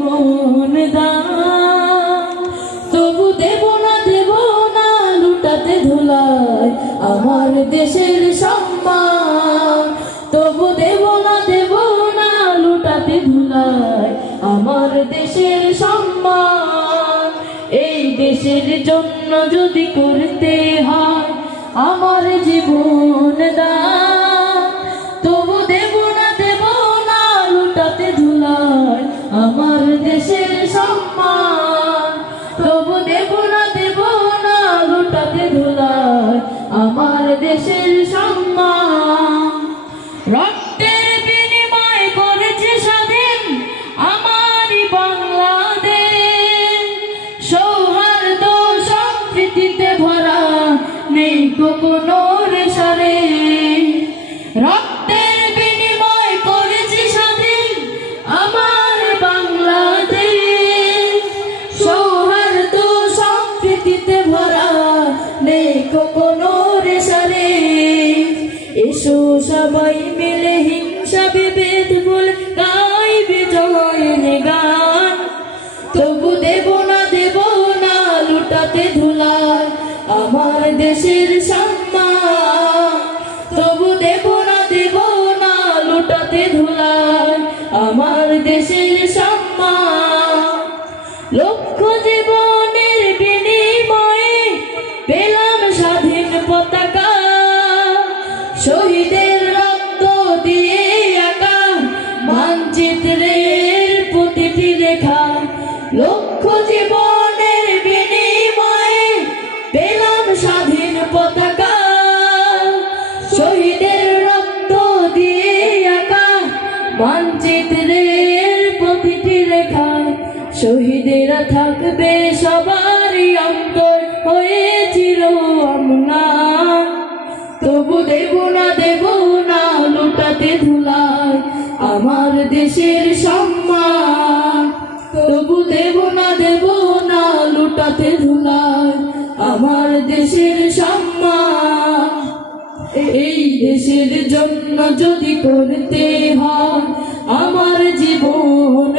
জীবন দান, তবু দেব না লুটাতে ধুলায় আমার দেশের সম্মান। তবু দেব না লুটাতে ধুলায় আমার দেশের সম্মান। এই দেশের জন্য যদি করতে হয় আমার জীবন দান, তবু দেব না লুটাতে ধুলায় আমার দেশের সম্মান। তবু দেব না লুটাতে ধুলায় আমার দেশের সম্মান। রক্তের বিনিময় করেছে স্বাধীন আমারই বাংলাদেশ, সৌহার্দ্য সম্প্রীতিতে ভরা নেই কোনো রেশারে। রক্তের বিনিময় করেছে স্বাধীন আমার বাংলাদেশ, সৌহার্দ্য সম্প্রীতিতে ভরা নেই কোনো রেশারে। এসো সবাই মিলে হিংসা বিভেদ ভুলে গাই বিজয়ের গান, তবু দেব না লুটাতে ধুলায় আমার দেশের সম্মান। তবু দেব না লুটাতে ধুলায় আমার দেশের সম্মান। লক্ষ জীবনের বিনিময়ে পেলাম স্বাধীন পতাকা, শহীদের রক্ত দিয়ে আঁকা মানচিত্রের প্রতিটি রেখা। লক্ষ জীবনের বিনিময়ে পেলাম স্বাধীন পতাকা, শহীদের রক্ত দিয়ে আঁকা মানচিত্রের প্রতিটি রেখা। শহীদেরা থাকবে সবারই অন্তর হয়ে চির অম্লান, তবু দেব না লুটাতে ধুলায় আমার দেশের সম্মান। তবু দেব না লুটাতে ধুলায় আমার দেশের সম্মান। এই দেশের জন্য যদি করতে হয় আমার জীবন